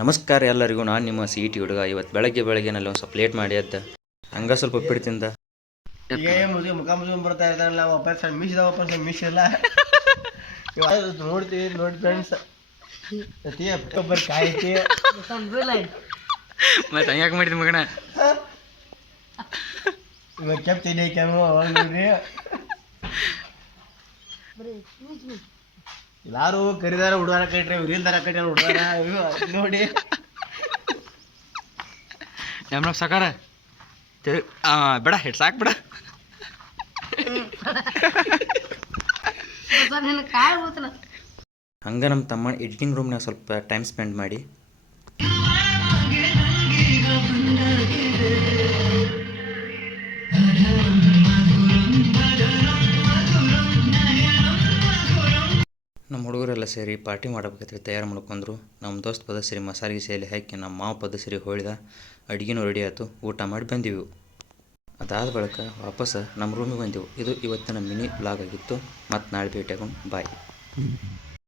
ನಮಸ್ಕಾರ ಎಲ್ಲರಿಗೂ. ನಾನು ನಿಮ್ಮ ಸಿ ಇ ಟಿ ಹುಡುಗ. ಇವತ್ತು ಬೆಳಗ್ಗೆನಲ್ಲಿ ಒಂದು ಸ್ವಲ್ಪ ಲೇಟ್ ಮಾಡಿ ಅದ್ದ ಹಂಗೆ ಸ್ವಲ್ಪ ಉಪ್ಪಿಟ್ಟು ತಿಂದ. ಈಗ ಮುಖ ಮುಚ್ಕೊಂಡು ಬರ್ತಾ ಇದ್ದಾನಲ್ಲ, ವಾಪಸ್ ಮಿಸ್ ಇಲ್ಲ. ನೋಡ್ತೀವಿ ನೋಡಿ ಫ್ರೆಂಡ್ಸ್, ಒಬ್ಬರು ಕಾಯ್ತಿ ಮತ್ತೆ ಹಂಗ್ಯಾಕೆ ಮಾಡಿದ್ವಿ ಮಗನ. ಇವಾಗ ಕೆಪ್ತೀನಿ ನೋಡ್ರಿ. ಎಲ್ಲಾರು ಕರಿದಾರ ಹುಡುಗಾರ ಕಟ್ರಿ, ಇಲ್ದಾರ ಕಟ್ರಿ ಹುಡುಗಾರ ನೋಡಿ. ನಮ್ಮ ಸಾಕಾರ ಬೇಡ ಹಿಟ್ ಸಾಕು ಬಿಡ. ಹಂಗೆ ನಮ್ಮ ತಮ್ಮ ಎಡಿಟಿಂಗ್ ರೂಮ್ನಾಗ ಸ್ವಲ್ಪ ಟೈಮ್ ಸ್ಪೆಂಡ್ ಮಾಡಿ ನಮ್ಮ ಹುಡುಗರೆಲ್ಲ ಸೇರಿ ಪಾರ್ಟಿ ಮಾಡಬೇಕಂತ ತಯಾರು ಮಾಡ್ಕೊಂಡ್ರು. ನಮ್ಮ ದೋಸ್ತ್ ಪದಸರಿ ಮಸಾಲೆ ಗಿಸಾಲೆ ಹಾಕಿ ನಮ್ಮ ಮಾವ ಪದಸರಿ ಹೊಳಿದ. ಅಡುಗೆನೂ ರೆಡಿ ಆಯಿತು. ಊಟ ಮಾಡಿ ಬಂದೆವು. ಅದಾದ ಬಳಿಕ ವಾಪಸ್ ನಮ್ಮ ರೂಮಿಗೆ ಬಂದೆವು. ಇದು ಇವತ್ತಿನ ಮಿನಿ ಬ್ಲಾಗ್ ಆಗಿತ್ತು. ಮತ್ತು ನಾಳೆ ಭೇಟಿಯಾಗೋಣ. ಬಾಯ್.